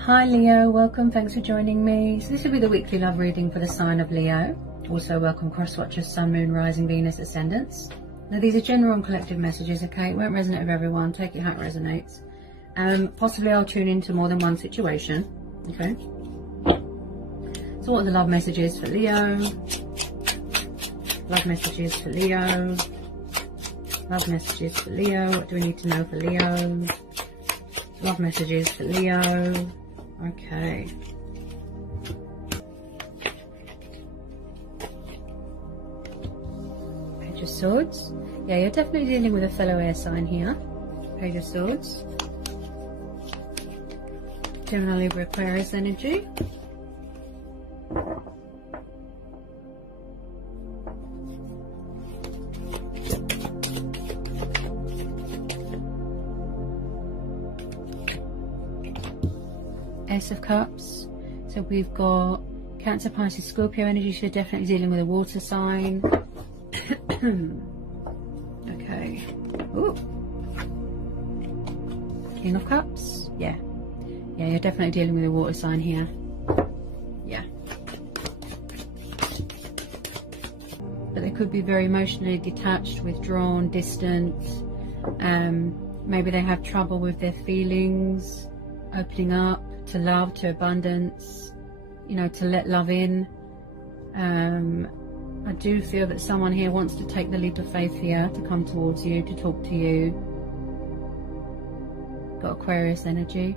Hi Leo, welcome, thanks for joining me. So this will be the weekly love reading for the sign of Leo. Also welcome cross watchers, Sun, Moon, Rising, Venus, Ascendants. Now these are general and collective messages, okay? It won't resonate with everyone, take it how it resonates. Possibly I'll tune into more than one situation, okay? So what are the love messages for Leo? Love messages for Leo. Love messages for Leo. What do we need to know for Leo? Love messages for Leo. Okay. Page of Swords. Yeah, you're definitely dealing with a fellow air sign here. Page of Swords. Gemini, Libra, Aquarius energy. Ace of Cups. So we've got Cancer, Pisces, Scorpio energy. So you're definitely dealing with a water sign. Okay. Ooh. King of Cups. Yeah. Yeah, you're definitely dealing with a water sign here. Yeah. But they could be very emotionally detached, withdrawn, distant. Maybe they have trouble with their feelings, opening up to love, to abundance, you know, to let love in. I do feel that someone here wants to take the leap of faith here, to come towards you, to talk to you. Got Aquarius energy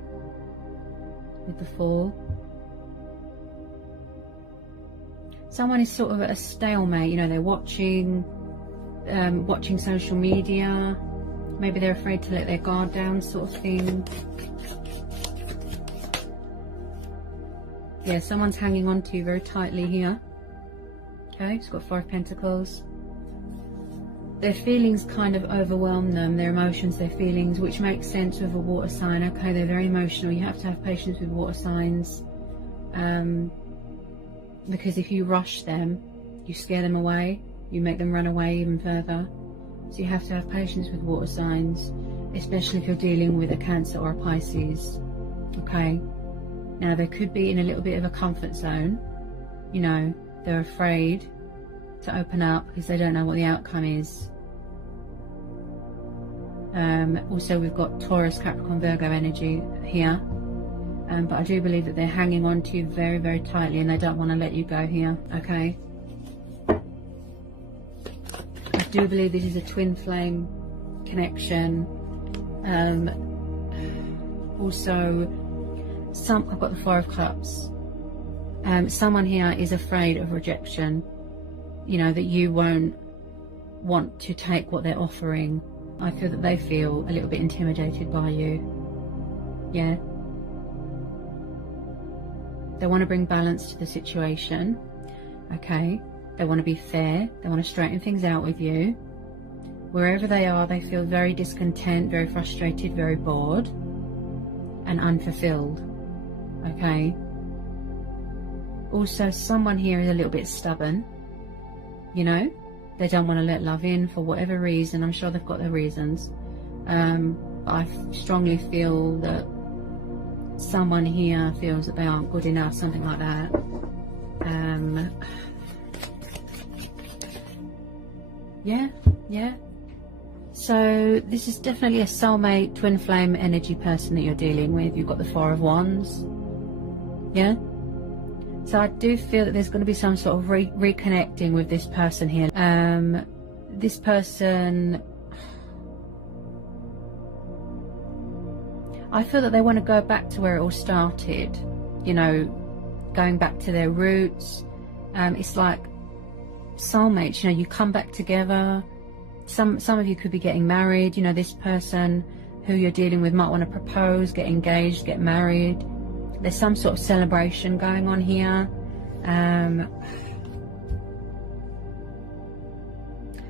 with the Fool. Someone is sort of at a stalemate, you know, they're watching social media. Maybe they're afraid to let their guard down, sort of thing. Yeah, someone's hanging on to you very tightly here. Okay, it's got 5 Pentacles. Their feelings kind of overwhelm them, their emotions, their feelings, which makes sense with a water sign. Okay, they're very emotional. You have to have patience with water signs. Because if you rush them, you scare them away. You make them run away even further. So you have to have patience with water signs, especially if you're dealing with a Cancer or a Pisces. Okay. Now, they could be in a little bit of a comfort zone. You know, they're afraid to open up because they don't know what the outcome is. Also, we've got Taurus, Capricorn, Virgo energy here. But I do believe that they're hanging on to you very, very tightly and they don't want to let you go here. Okay. I do believe this is a twin flame connection. Also, I've got the 4 of Cups. Someone here is afraid of rejection, you know, that you won't want to take what they're offering. I feel that they feel a little bit intimidated by you. Yeah. They want to bring balance to the situation. Okay. They want to be fair. They want to straighten things out with you. Wherever they are, they feel very discontent, very frustrated, very bored and unfulfilled. Okay. Also, someone here is a little bit stubborn. You know, they don't want to let love in for whatever reason. I'm sure they've got their reasons. But I strongly feel that someone here feels that they aren't good enough, something like that. Yeah. So this is definitely a soulmate, twin flame energy person that you're dealing with. You've got the 4 of Wands. Yeah. So I do feel that there's going to be some sort of reconnecting with this person here. This person, I feel that they want to go back to where it all started. You know, going back to their roots. It's like soulmates, you know, you come back together. Some of you could be getting married. You know, this person who you're dealing with might want to propose, get engaged, get married. There's some sort of celebration going on here.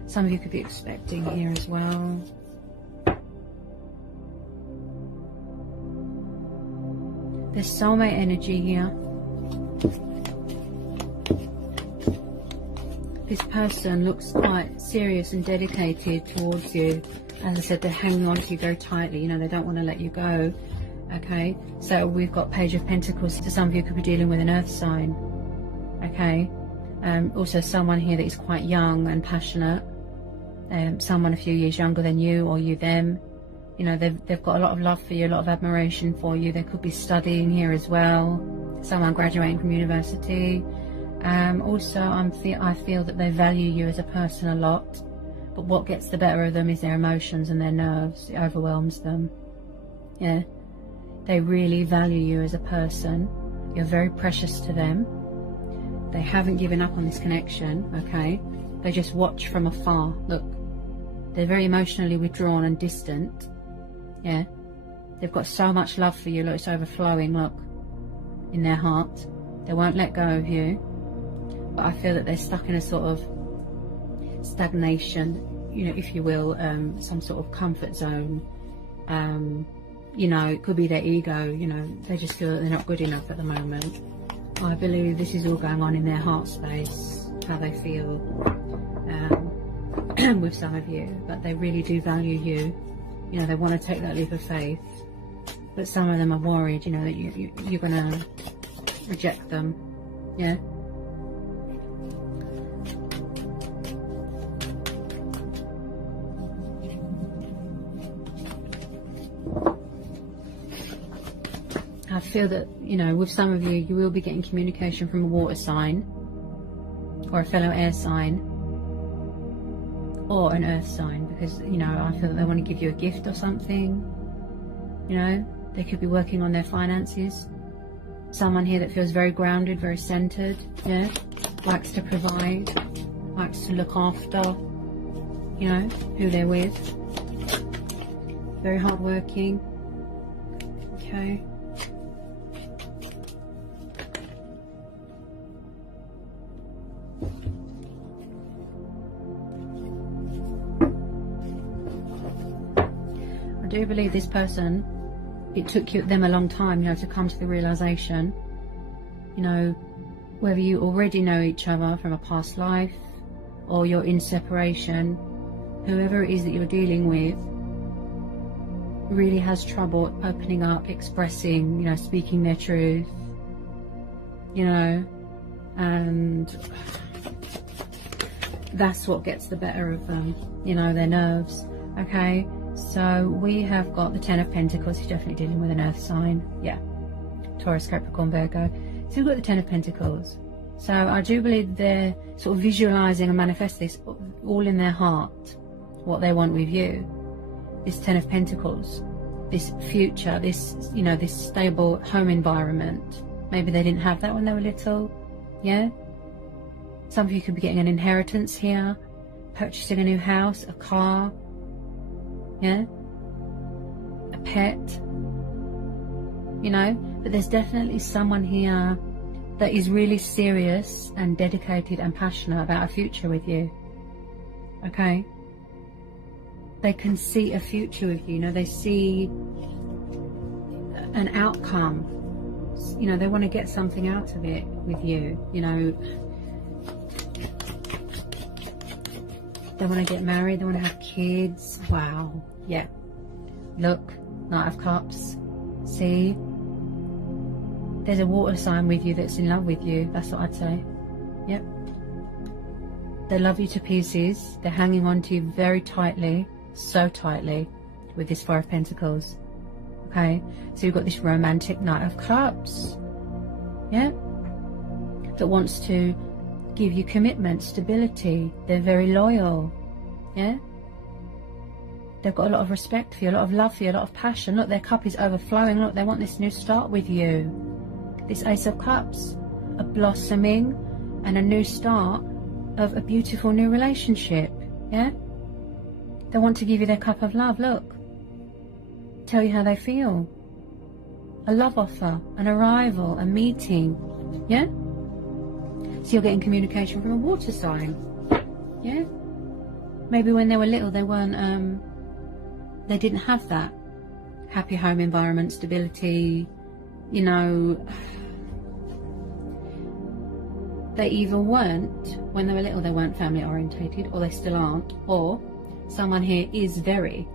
Some of you could be expecting here as well. There's soulmate energy here. This person looks quite serious and dedicated towards you. As I said, they're hanging on to you very tightly. You know, they don't want to let you go. Okay, so we've got Page of Pentacles. So some of you could be dealing with an earth sign. Okay, also someone here that is quite young and passionate. Someone a few years younger than you, or you them. You know, they've got a lot of love for you, a lot of admiration for you. They could be studying here as well. Someone graduating from university. Also, I feel that they value you as a person a lot. But what gets the better of them is their emotions and their nerves. It overwhelms them. Yeah. They really value you as a person. You're very precious to them. They haven't given up on this connection, okay? They just watch from afar. Look, they're very emotionally withdrawn and distant. Yeah. They've got so much love for you. Look, it's overflowing, look, in their heart. They won't let go of you. But I feel that they're stuck in a sort of stagnation, you know, if you will, some sort of comfort zone. You know, it could be their ego, you know, they just feel that they're not good enough at the moment. I believe this is all going on in their heart space, how they feel with some of you, but they really do value you. You know, they want to take that leap of faith, but some of them are worried, you know, that you're going to reject them. Yeah. I feel that, you know, with some of you, you will be getting communication from a water sign or a fellow air sign or an earth sign, because, you know, I feel that they want to give you a gift or something. You know, they could be working on their finances. Someone here that feels very grounded, very centered, yeah, likes to provide, likes to look after, you know, who they're with. Very hardworking. Okay. I do believe this person, it took them a long time, you know, to come to the realization, you know, whether you already know each other from a past life or you're in separation, whoever it is that you're dealing with really has trouble opening up, expressing, you know, speaking their truth, you know, and that's what gets the better of them, you know, their nerves. Okay, so we have got the Ten of Pentacles. He's definitely dealing with an earth sign. Yeah, Taurus, Capricorn, Virgo. So we've got the Ten of Pentacles. So I do believe they're sort of visualizing and manifest this all in their heart, what they want with you. This Ten of Pentacles, this future, this, you know, this stable home environment. Maybe they didn't have that when they were little. Yeah. Some of you could be getting an inheritance here, purchasing a new house, a car, yeah, a pet, you know. But there's definitely someone here that is really serious and dedicated and passionate about a future with you. Okay. They can see a future with you, you know, they see an outcome, you know, they want to get something out of it with you, you know. They want to get married, they want to have kids. Wow. Yeah. Look, Knight of Cups. See? There's a water sign with you that's in love with you. That's what I'd say. Yep. They love you to pieces. They're hanging on to you very tightly. So tightly. With this Four of Pentacles. Okay? So you've got this romantic Knight of Cups. Yeah? That wants to give you commitment, stability. They're very loyal. Yeah. They've got a lot of respect for you, a lot of love for you, a lot of passion. Look, their cup is overflowing. Look, they want this new start with you. This Ace of Cups, a blossoming and a new start of a beautiful new relationship. Yeah. They want to give you their cup of love. Look, tell you how they feel. A love offer, an arrival, a meeting. Yeah. So you're getting communication from a water sign. Yeah. Maybe when they were little they weren't, they didn't have that happy home environment, stability, you know. They either weren't, when they were little they weren't family orientated, or they still aren't, or someone here is very,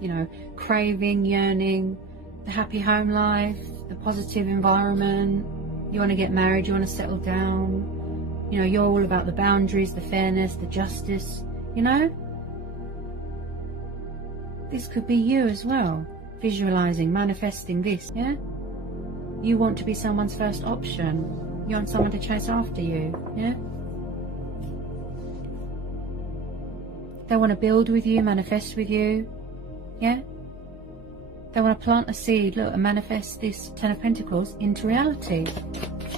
you know, craving, yearning, the happy home life, the positive environment. You want to get married, you want to settle down. You know, you're all about the boundaries, the fairness, the justice, you know. This could be you as well, visualizing, manifesting this, yeah? You want to be someone's first option. You want someone to chase after you, yeah? They want to build with you, manifest with you, yeah? They want to plant a seed, look, and manifest this Ten of Pentacles into reality,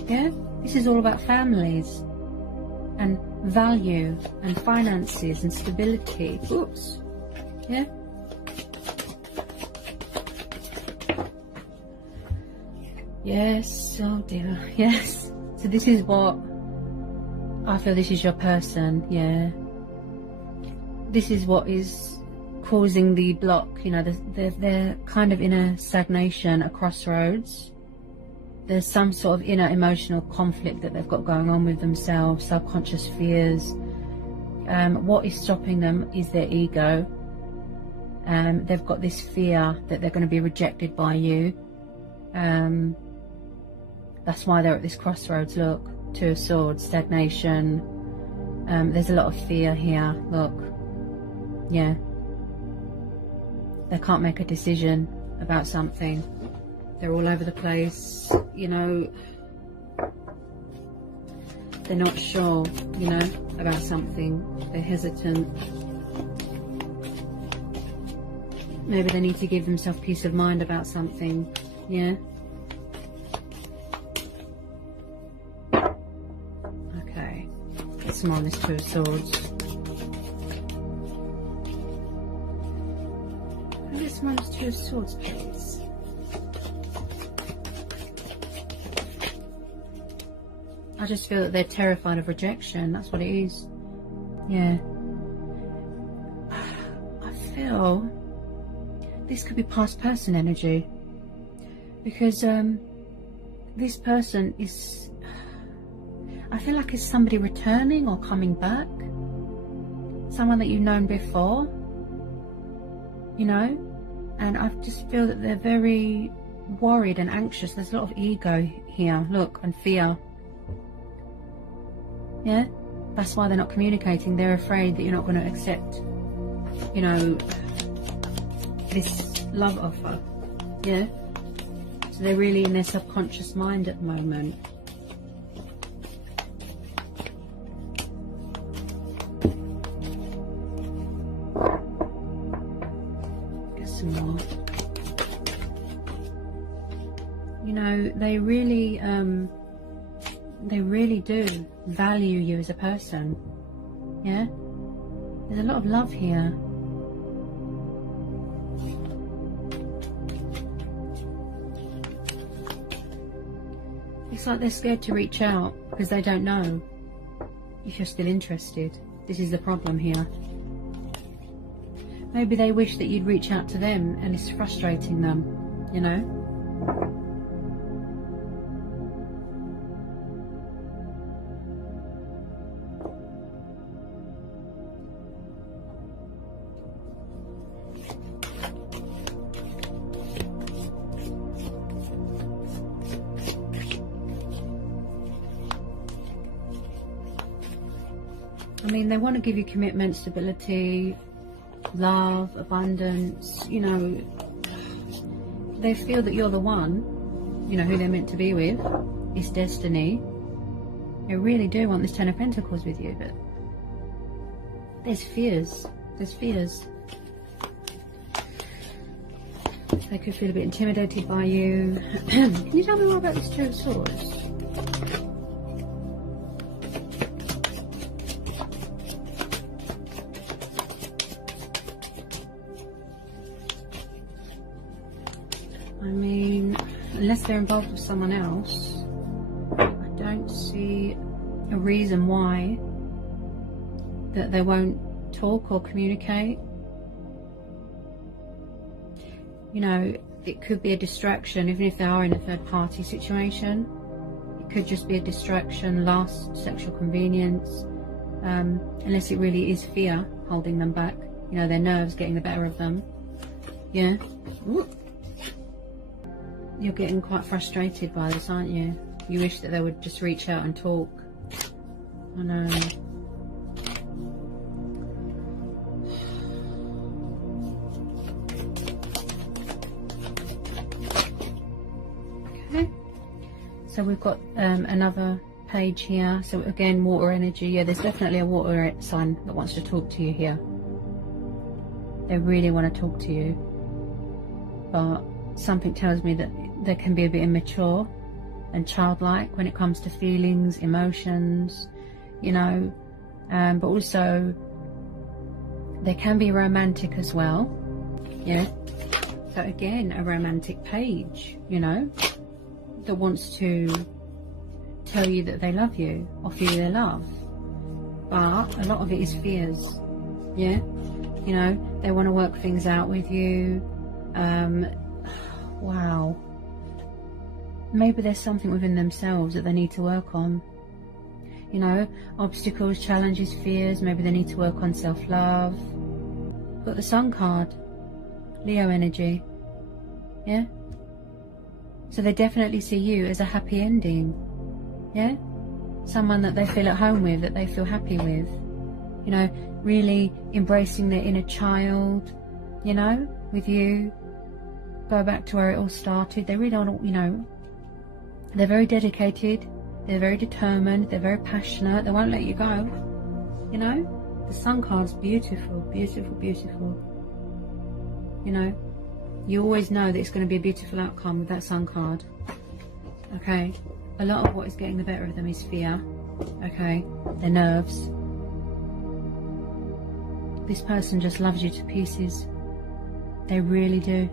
yeah? This is all about families and value and finances and stability. Oops, yeah? Yes, oh dear, yes. So this is what, I feel this is your person, yeah. This is what is causing the block, you know, they're kind of in a stagnation, a crossroads. There's some sort of inner emotional conflict that they've got going on with themselves, subconscious fears. What is stopping them is their ego. They've got this fear that they're going to be rejected by you. That's why they're at this crossroads, look. Two of Swords, stagnation. There's a lot of fear here, look. Yeah. They can't make a decision about something. They're all over the place, you know. They're not sure, you know, about something. They're hesitant. Maybe they need to give themselves peace of mind about something, yeah. Okay, get some more on this Two of Swords. Get some more on this Two of Swords, please. I just feel that they're terrified of rejection. That's what it is. Yeah. I feel this could be past person energy. Because this person is, I feel like it's somebody returning or coming back. Someone that you've known before. You know? And I just feel that they're very worried and anxious. There's a lot of ego here. Look, and fear. Yeah, that's why they're not communicating. They're afraid that you're not going to accept, you know, this love offer. Yeah, so they're really in their subconscious mind at the moment. Get some more. You know, they really do value you as a person. Yeah, there's a lot of love here. It's like they're scared to reach out because they don't know if you're still interested. This is the problem here. Maybe they wish that you'd reach out to them and it's frustrating them, you know. I mean, they want to give you commitment, stability, love, abundance, you know. They feel that you're the one, you know, who they're meant to be with. It's destiny. They really do want this Ten of Pentacles with you, but there's fears. There's fears. They could feel a bit intimidated by you. Can you tell me more about this Two of Swords? I mean, unless they're involved with someone else, I don't see a reason why that they won't talk or communicate. You know, it could be a distraction, even if they are in a third party situation. It could just be a distraction, lust, sexual convenience, unless it really is fear holding them back. You know, their nerves getting the better of them. Yeah. Ooh. You're getting quite frustrated by this, aren't you? You wish that they would just reach out and talk. I know. Okay. So we've got another page here. So again, water energy. Yeah, there's definitely a water sign that wants to talk to you here. They really want to talk to you. But something tells me that they can be a bit immature and childlike when it comes to feelings, emotions, you know, but also they can be romantic as well. Yeah. So again, a romantic page, you know, that wants to tell you that they love you, offer you their love. But a lot of it is fears. Yeah. You know, they want to work things out with you. Wow. Maybe there's something within themselves that they need to work on. You know, obstacles, challenges, fears. Maybe they need to work on self-love. Got the Sun card. Leo energy. Yeah? So they definitely see you as a happy ending. Yeah? Someone that they feel at home with, that they feel happy with. You know, really embracing their inner child, you know, with you. Go back to where it all started. They really don't, you know, they're very dedicated, they're very determined, they're very passionate, they won't let you go, you know. The Sun card's beautiful, beautiful, beautiful. You know, you always know that it's going to be a beautiful outcome with that Sun card. Okay, a lot of what is getting the better of them is fear. Okay, their nerves. This person just loves you to pieces. They really do.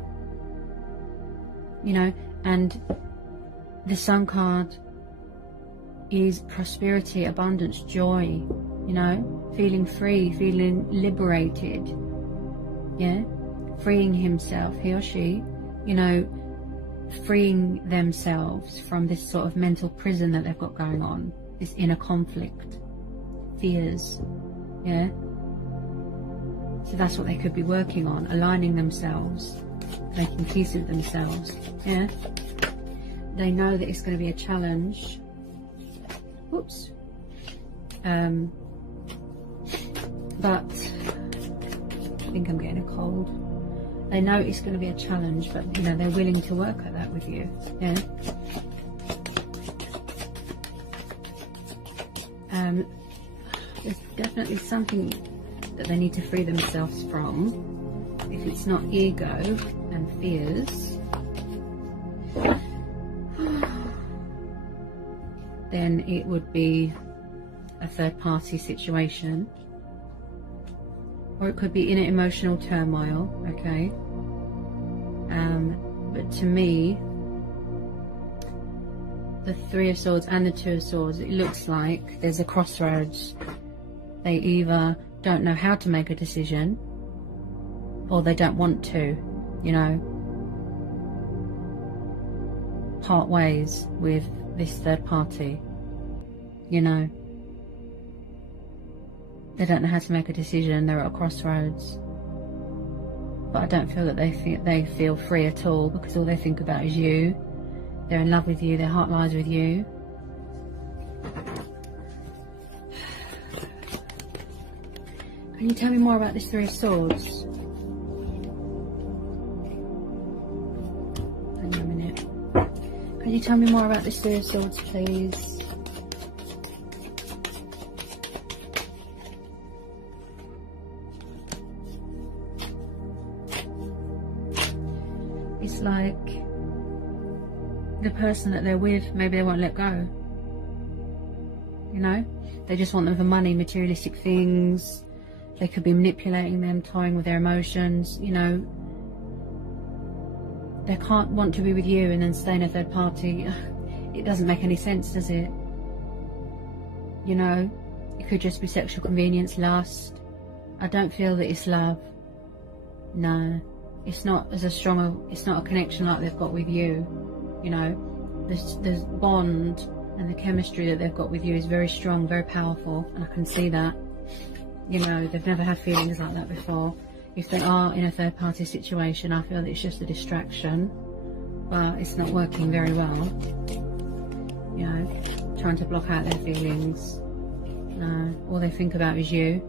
You know, and the Sun card is prosperity, abundance, joy, you know, feeling free, feeling liberated. Yeah, freeing himself, he or she, you know, freeing themselves from this sort of mental prison that they've got going on, this inner conflict, fears. Yeah. So that's what they could be working on, aligning themselves, making peace with themselves. Yeah. They know that it's going to be a challenge. Oops. But I think I'm getting a cold. They know it's going to be a challenge, but you know, they're willing to work at that with you. Yeah. There's definitely something that they need to free themselves from. If it's not ego and fears, then it would be a third-party situation, or it could be inner emotional turmoil. Okay. But to me, the Three of Swords and the Two of Swords, it looks like there's a crossroads. They either don't know how to make a decision, or they don't want to, you know, part ways with this third party. You know, they don't know how to make a decision. They're at a crossroads. But I don't feel that they feel free at all, because all they think about is you. They're in love with you. Their heart lies with you. Can you tell me more about this Three of Swords? Hang on a minute. Can you tell me more about this Three of Swords, please? It's like the person that they're with, maybe they won't let go. You know? They just want them for money, materialistic things. They could be manipulating them, toying with their emotions, you know. They can't want to be with you and then stay in a third party. It doesn't make any sense, does it? You know, it could just be sexual convenience, lust. I don't feel that it's love. No, it's not as a strong, it's not a connection like they've got with you. You know, this bond and the chemistry that they've got with you is very strong, very powerful, and I can see that. You know, they've never had feelings like that before. If they are in a third party situation, I feel that it's just a distraction. but it's not working very well. You know, trying to block out their feelings. No, all they think about is you.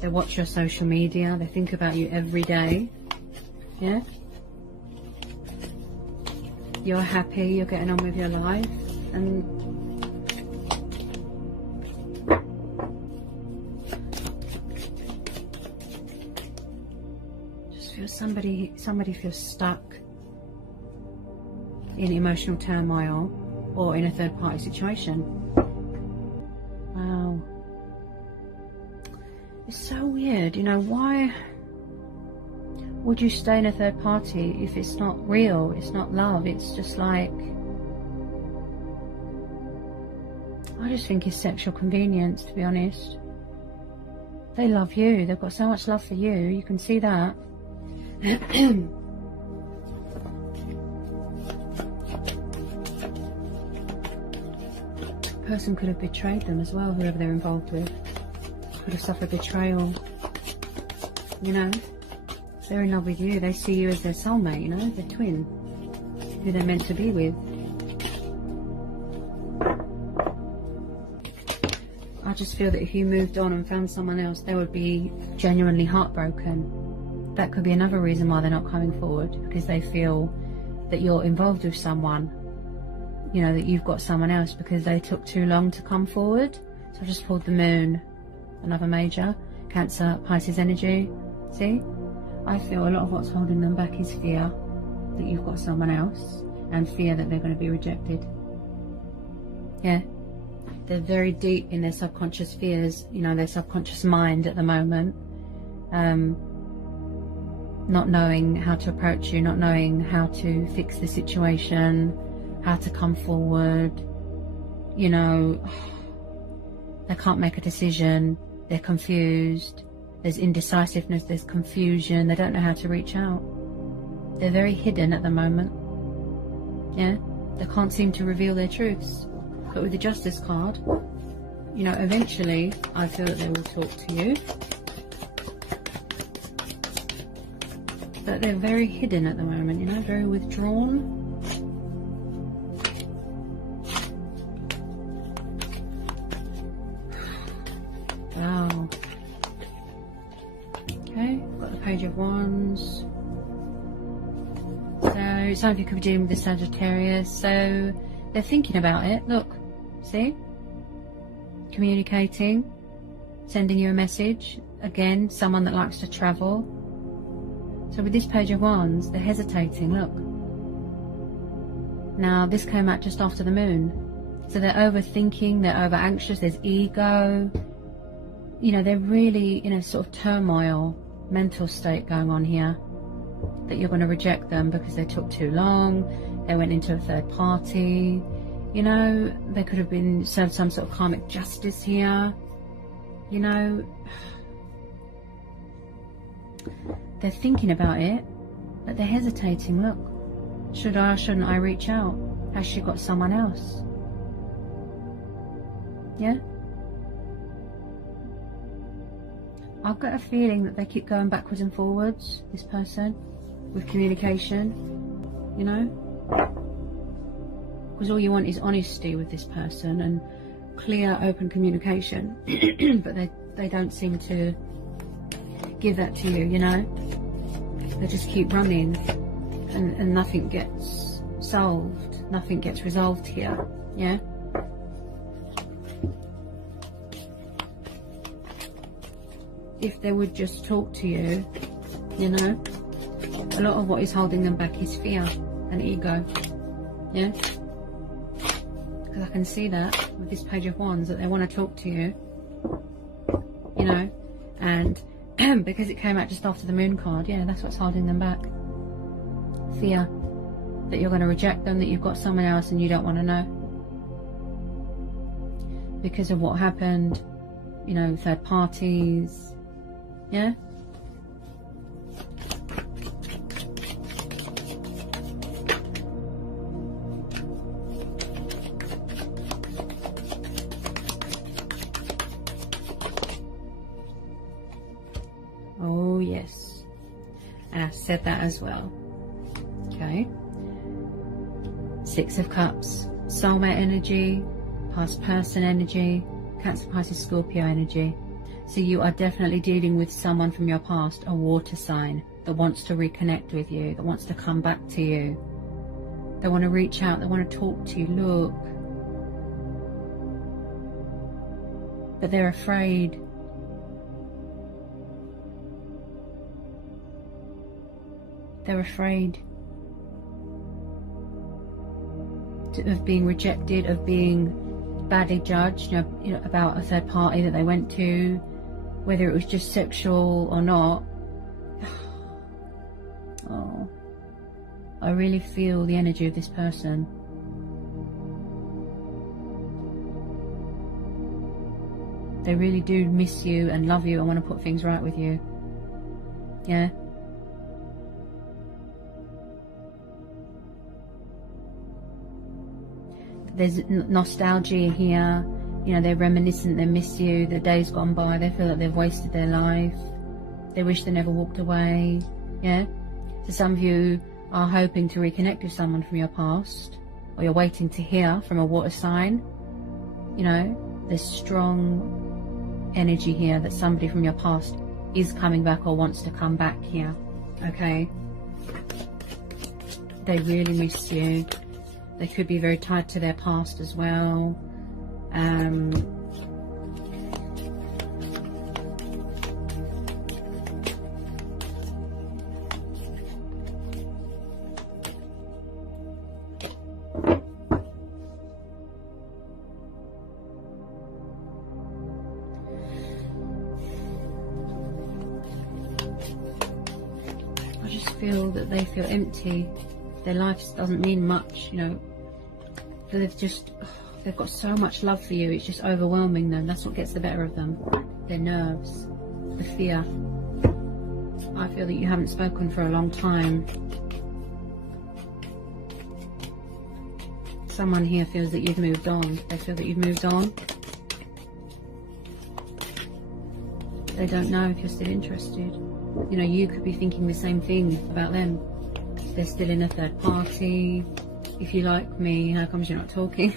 They watch your social media. They think about you every day. Yeah? You're happy, you're getting on with your life, and just feel somebody feels stuck in emotional turmoil or in a third party situation. Wow. It's so weird, you know, why would you stay in a third party if it's not real, it's not love, it's just like, I just think it's sexual convenience, to be honest. They love you, they've got so much love for you, you can see that. The person could have betrayed them as well, whoever they're involved with. Could have suffered betrayal, you know. They're in love with you, they see you as their soulmate, you know, their twin, who they're meant to be with. I just feel that if you moved on and found someone else, they would be genuinely heartbroken. That could be another reason why they're not coming forward, because they feel that you're involved with someone, you know, that you've got someone else, because they took too long to come forward. So I just pulled the moon, another major, Cancer, Pisces energy, see? I feel a lot of what's holding them back is fear that you've got someone else, and fear that they're going to be rejected. Yeah, they're very deep in their subconscious fears, you know, their subconscious mind at the moment, not knowing how to approach you, not knowing how to fix the situation, how to come forward, you know, they can't make a decision, they're confused. There's indecisiveness, there's confusion, they don't know how to reach out. They're very hidden at the moment. Yeah, they can't seem to reveal their truths. But with the Justice card, you know, eventually I feel that they will talk to you. But they're very hidden at the moment, you know, very withdrawn. Wow. Okay, got the Page of Wands. So some of you could be dealing with the Sagittarius. So they're thinking about it. Look, see? Communicating, sending you a message. Again, someone that likes to travel. So with this Page of Wands, they're hesitating. Look. Now this came out just after the moon. So they're overthinking, they're over anxious, there's ego. You know, they're really in a sort of turmoil, mental state going on here. That you're going to reject them because they took too long, they went into a third party. You know, they could have been served some sort of karmic justice here. You know, they're thinking about it, but they're hesitating. Look, should I or shouldn't I reach out? Has she got someone else? Yeah? I've got a feeling that they keep going backwards and forwards, this person, with communication, you know? Because all you want is honesty with this person and clear, open communication. But they don't seem to give that to you, you know? They just keep running and nothing gets solved, nothing gets resolved here, yeah? If they would just talk to you, you know, a lot of what is holding them back is fear and ego, yeah? Because I can see that with this Page of Wands, that they want to talk to you, you know, and because it came out just after the moon card, yeah, that's what's holding them back. Fear that you're going to reject them, that you've got someone else and you don't want to know. Because of what happened, you know, third parties, yeah? Oh yes, and I said that as well. Okay, Six of Cups, soulmate energy, past person energy, Cancer, Pisces, Scorpio energy. So you are definitely dealing with someone from your past, a water sign, that wants to reconnect with you, that wants to come back to you. They want to reach out, they want to talk to you, look. But they're afraid. They're afraid of being rejected, of being badly judged, you know, about a third party that they went to, whether it was just sexual or not. Oh, I really feel the energy of this person. They really do miss you and love you and want to put things right with you. Yeah. There's nostalgia here. You know, they're reminiscent, they miss you, the days gone by, they feel like they've wasted their life. They wish they never walked away. Yeah. So some of you are hoping to reconnect with someone from your past, or you're waiting to hear from a water sign. You know, there's strong energy here that somebody from your past is coming back or wants to come back here. Okay. They really miss you. They could be very tied to their past as well. I just feel that they feel empty. Their life doesn't mean much, you know. They've got so much love for you, it's just overwhelming them. That's what gets the better of them. Their nerves, the fear. I feel that you haven't spoken for a long time. Someone here feels that you've moved on. They feel that you've moved on. They don't know if you're still interested. You know, you could be thinking the same thing about them. They're still in a third party. If you like me, how comes you're not talking?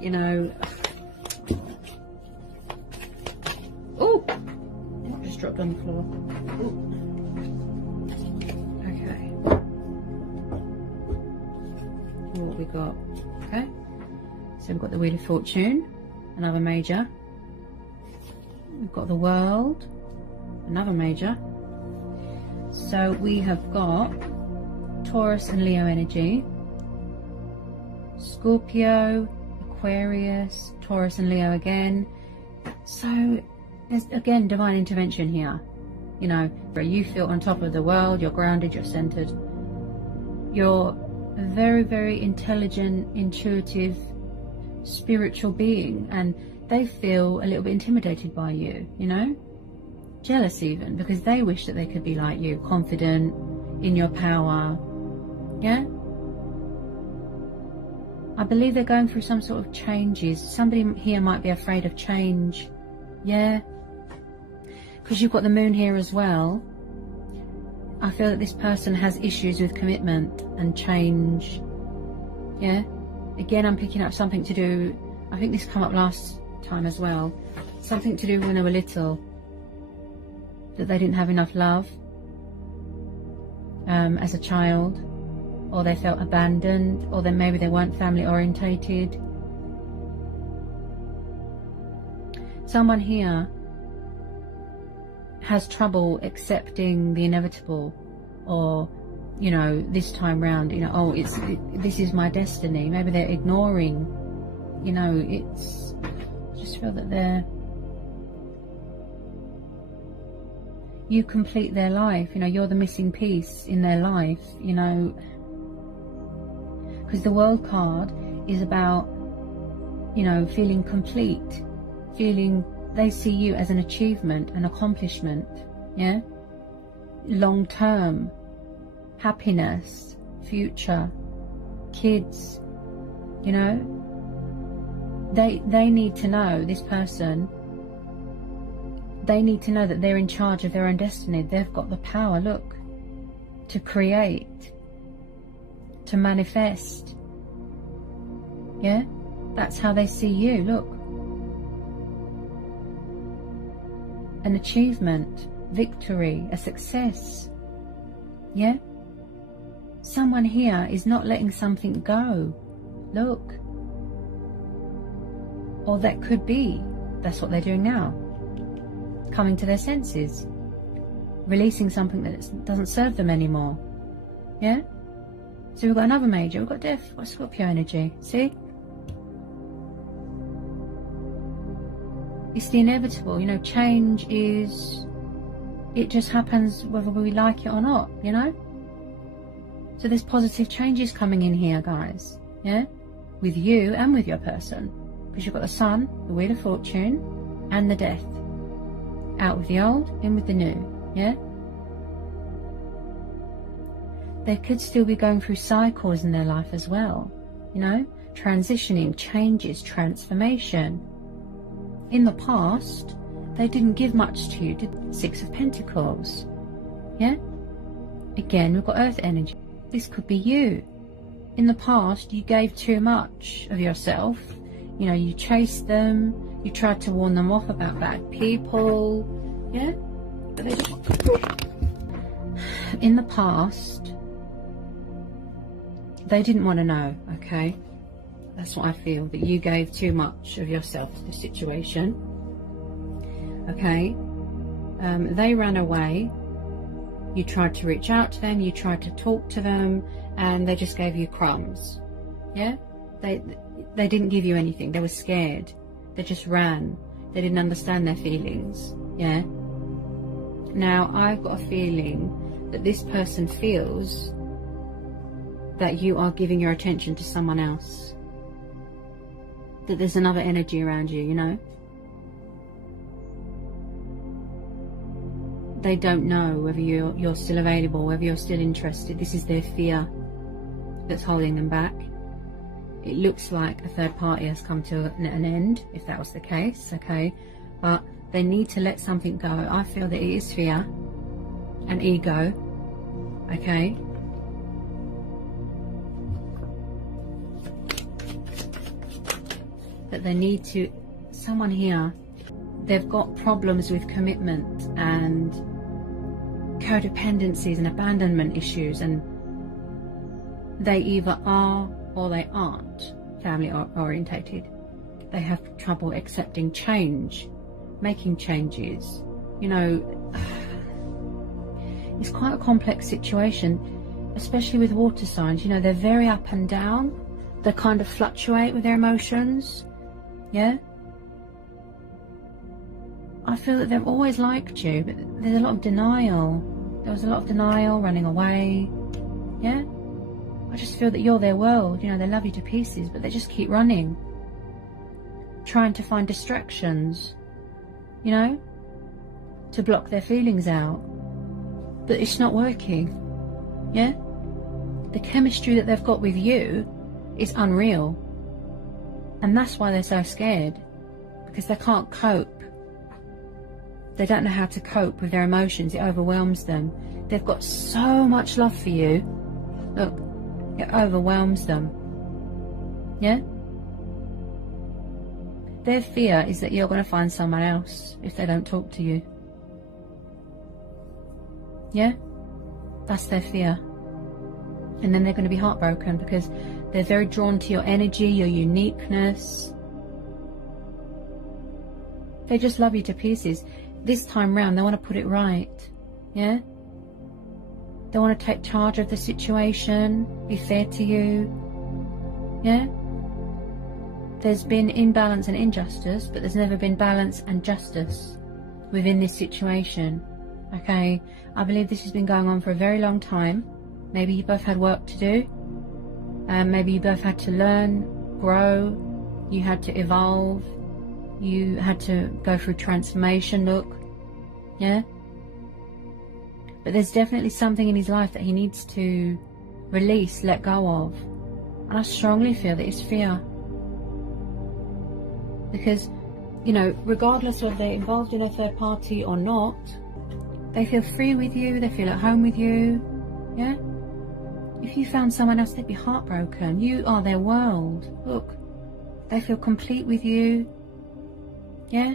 You know. Oh, that just dropped on the floor. Ooh. Okay. What we got? Okay. So we've got the Wheel of Fortune, another major. We've got the World, another major. So we have got Taurus and Leo energy. Scorpio, Aquarius, Taurus and Leo again. So there's again divine intervention here. You know, where you feel on top of the world, you're grounded, you're centered. You're a very, very intelligent, intuitive, spiritual being, and they feel a little bit intimidated by you, you know? Jealous even, because they wish that they could be like you, confident, in your power. Yeah? I believe they're going through some sort of changes. Somebody here might be afraid of change. Yeah. Because you've got the moon here as well. I feel that this person has issues with commitment and change. Yeah. Again, I'm picking up something to do, I think this came up last time as well. Something to do when they were little. That they didn't have enough love as a child. Or they felt abandoned, or then maybe they weren't family orientated. Someone here has trouble accepting the inevitable, or, you know, this time round, you know, oh, this is my destiny. Maybe they're ignoring, you know, I just feel that you complete their life, you know, you're the missing piece in their life, you know. Because the World card is about, you know, feeling complete, feeling they see you as an achievement, an accomplishment, yeah? Long term, happiness, future, kids, you know? They need to know, this person, they need to know that they're in charge of their own destiny. They've got the power, look, to create, to manifest, Yeah, that's how they see you. Look, an achievement, victory, a success. Yeah, someone here is not letting something go. Look, or that could be, that's what they're doing now, coming to their senses, releasing something that doesn't serve them anymore. Yeah, so we've got another major, we've got death, we've got Scorpio energy. See, it's the inevitable, you know. Change is, it just happens whether we like it or not, you know. So there's positive changes coming in here, guys. Yeah, with you and with your person, because you've got the Sun, the Wheel of Fortune, and the Death. Out with the old, in with the new. Yeah, they could still be going through cycles in their life as well, you know, transitioning, changes, transformation. In the past, they didn't give much to you, did 6 of Pentacles. Yeah, again, we've got Earth energy. This could be you. In the past, you gave too much of yourself. You know, you chased them, you tried to warn them off about bad people. Yeah, but they just... in the past, they didn't want to know, okay? That's what I feel, that you gave too much of yourself to the situation. Okay, they ran away. You tried to reach out to them, you tried to talk to them, and they just gave you crumbs. Yeah, they didn't give you anything. They were scared. They just ran. They didn't understand their feelings. Yeah. Now I've got a feeling that this person feels that you are giving your attention to someone else. That there's another energy around you, you know. They don't know whether you're still available, whether you're still interested. This is their fear that's holding them back. It looks like a third party has come to an end, if that was the case, okay? But they need to let something go. I feel that it is fear and ego, okay? That they need to, someone here, they've got problems with commitment and codependencies and abandonment issues, and they either are or they aren't family orientated. They have trouble accepting change, making changes. You know, it's quite a complex situation, especially with water signs. You know, they're very up and down. They kind of fluctuate with their emotions. Yeah, I feel that they've always liked you, but there's a lot of denial. There was a lot of denial, running away. Yeah, I just feel that you're their world. You know, they love you to pieces, but they just keep running, trying to find distractions, you know, to block their feelings out. But it's not working. Yeah, the chemistry that they've got with you is unreal. And that's why they're so scared, because they can't cope. They don't know how to cope with their emotions. It overwhelms them. They've got so much love for you. Look, it overwhelms them. Yeah? Their fear is that you're going to find someone else if they don't talk to you. Yeah? That's their fear. And then they're going to be heartbroken because they're very drawn to your energy, your uniqueness. They just love you to pieces. This time round, they want to put it right. Yeah? They want to take charge of the situation, be fair to you. Yeah? There's been imbalance and injustice, but there's never been balance and justice within this situation. Okay? I believe this has been going on for a very long time. Maybe you both had work to do. Maybe you both had to learn, grow. You had to evolve. You had to go through transformation. Look. Yeah? But there's definitely something in his life that he needs to release, let go of. And I strongly feel that it's fear. Because, you know, regardless of they're involved in a third party or not, they feel free with you, they feel at home with you. Yeah? If you found someone else, they'd be heartbroken. You are their world. Look, They feel complete with you. Yeah?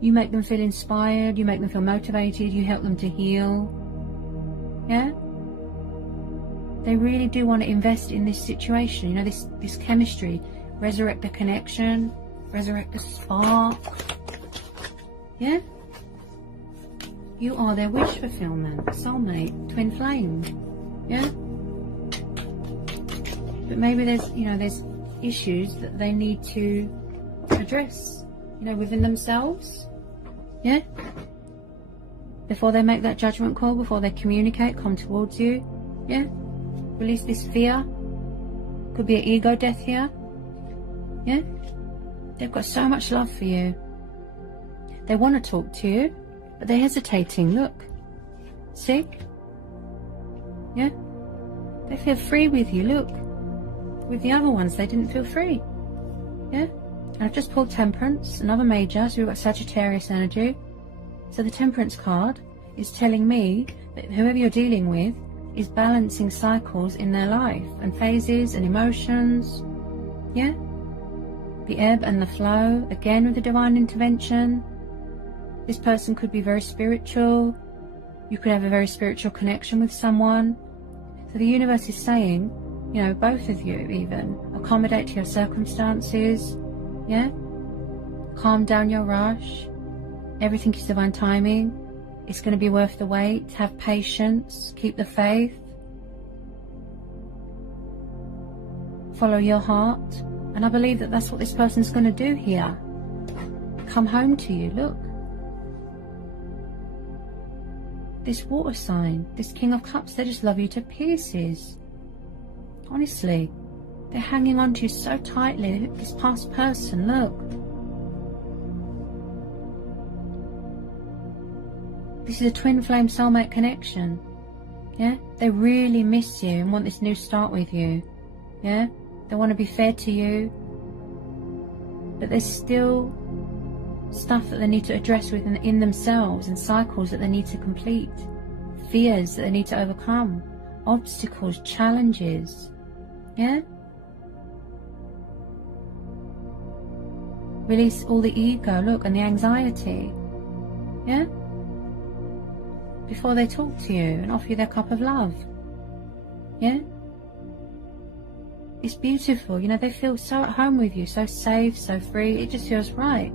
You make them feel inspired, you make them feel motivated, you help them to heal. Yeah? They really do want to invest in this situation, you know, this chemistry. Resurrect the connection, resurrect the spark. Yeah? You are their wish fulfillment, soulmate, twin flame. Yeah? But maybe there's, you know, there's issues that they need to address, you know, within themselves. Yeah? Before they make that judgment call, before they communicate, come towards you. Yeah? Release this fear. Could be an ego death here. Yeah? They've got so much love for you. They want to talk to you, but they're hesitating. Look. See? Yeah? They feel free with you. Look. With the other ones, they didn't feel free. Yeah? And I've just pulled Temperance, another major, so we've got Sagittarius energy. So the Temperance card is telling me that whoever you're dealing with is balancing cycles in their life and phases and emotions. Yeah? The ebb and the flow, again with the divine intervention. This person could be very spiritual. You could have a very spiritual connection with someone. So the universe is saying, you know, both of you even, accommodate to your circumstances. Yeah? Calm down your rush. Everything is divine timing. It's going to be worth the wait. Have patience. Keep the faith. Follow your heart. And I believe that that's what this person's going to do here. Come home to you. Look. This water sign, this King of Cups, they just love you to pieces. Honestly. They're hanging on to you so tightly. This past person, look. This is a twin flame soulmate connection. Yeah? They really miss you and want this new start with you. Yeah? They want to be fair to you. But there's still stuff that they need to address within themselves, and cycles that they need to complete. Fears that they need to overcome. Obstacles, challenges. Yeah? Release all the ego, look, and the anxiety. Yeah? Before they talk to you and offer you their cup of love. Yeah? It's beautiful, you know, they feel so at home with you, so safe, so free, it just feels right.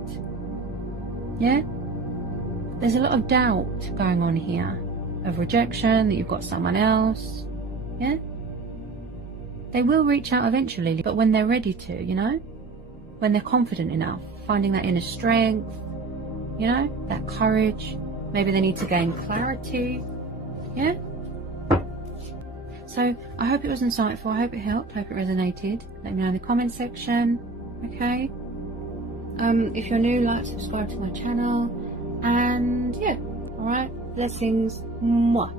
Yeah? There's a lot of doubt going on here, of rejection, that you've got someone else. Yeah? They will reach out eventually, but when they're ready to, you know? When they're confident enough, finding that inner strength, you know, that courage. Maybe they need to gain clarity. Yeah? So I hope it was insightful. I hope it helped. I hope it resonated. Let me know in the comment section. Okay? If you're new, like, subscribe to my channel. And yeah, alright? Blessings. Mwah.